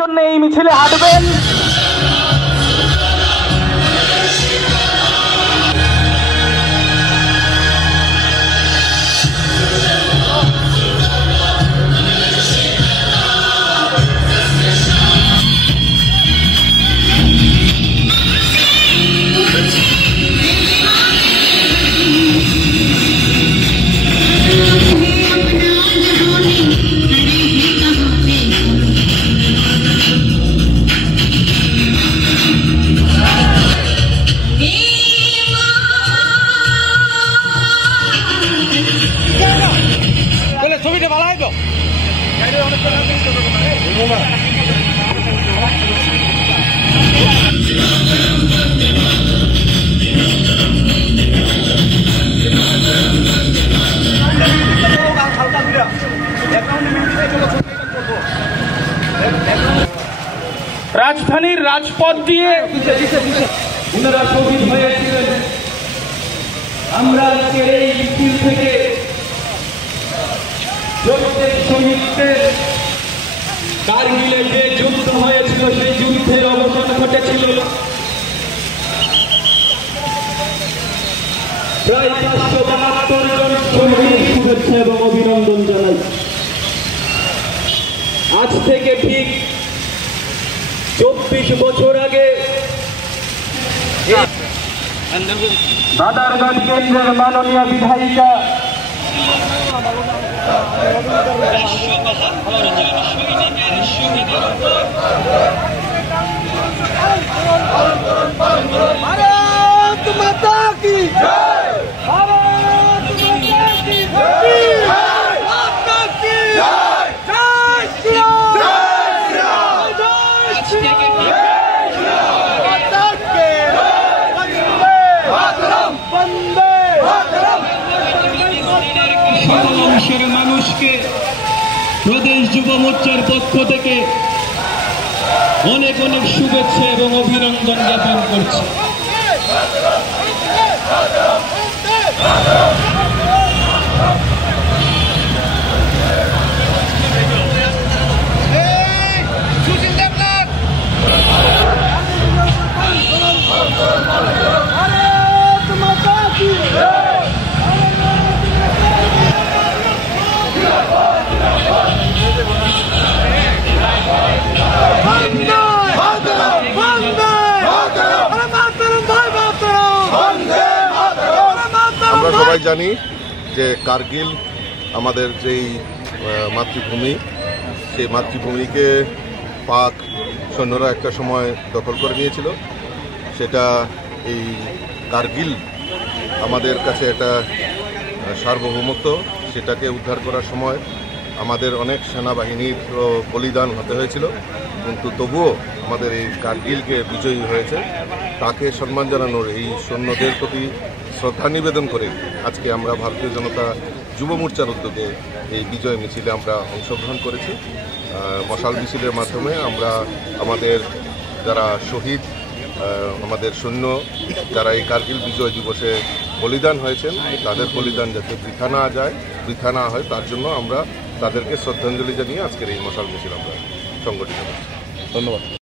জন্য এই মিছিলে হাঁটবেন। ছবিটা ভালো হয় তো রাজধানীর রাজপথ দিয়ে ওনারা শহীদ হয়েছিলেন। আমরা আজকের এই মিছিল থেকে প্রত্যেক শহীদদের কারগিলে যে যুদ্ধ হয়েছিল সেই যুদ্ধের অবসান ঘটেছিল। প্রায় 572 জন শহীদ শুভেচ্ছা এবং অভিনন্দন জানাই। আজ থেকে ঠিক 24 বছর আগে বাদারগঞ্জ কেন্দ্রের মাননীয় বিধায়িকা भारत माता की जय, भारत माता की जय, माता की जय, जय श्री राम, जय श्री राम, माता के वंदे मातरम, वंदे मातरम। সকল অংশের মানুষকে প্রদেশ যুব মোর্চার পক্ষ থেকে অনেক অনেক শুভেচ্ছা এবং অভিনন্দন জ্ঞাপন করছি। আমরা সবাই জানি যে কার্গিল আমাদের যেই মাতৃভূমি, সেই মাতৃভূমিকে পাক সৈন্যরা একটা সময় দখল করে নিয়েছিল। সেটা এই কার্গিল আমাদের কাছে একটা সার্বভৌমত্ব, সেটাকে উদ্ধার করার সময় আমাদের অনেক সেনাবাহিনীর বলিদান হতে হয়েছিল, কিন্তু তবুও আমাদের এই কার্গিলকে বিজয়ী হয়েছে। তাকে সম্মান জানানোর এই সৈন্যদের প্রতি শ্রদ্ধা নিবেদন করে আজকে আমরা ভারতীয় জনতা যুব মোর্চার উদ্যোগে এই বিজয় মিছিলে আমরা অংশগ্রহণ করেছি। মশাল মিছিলের মাধ্যমে আমরা আমাদের যারা শহীদ, আমাদের সৈন্য যারা এই কার্গিল বিজয় দিবসে বলিদান হয়েছেন, তাদের বলিদান যাতে বৃথা না যায়, বৃথা না হয়, তার জন্য আমরা তাদেরকে শ্রদ্ধাঞ্জলি জানিয়ে আজকের এই মশাল মিছিল আমরা সংগঠিত করছি। ধন্যবাদ।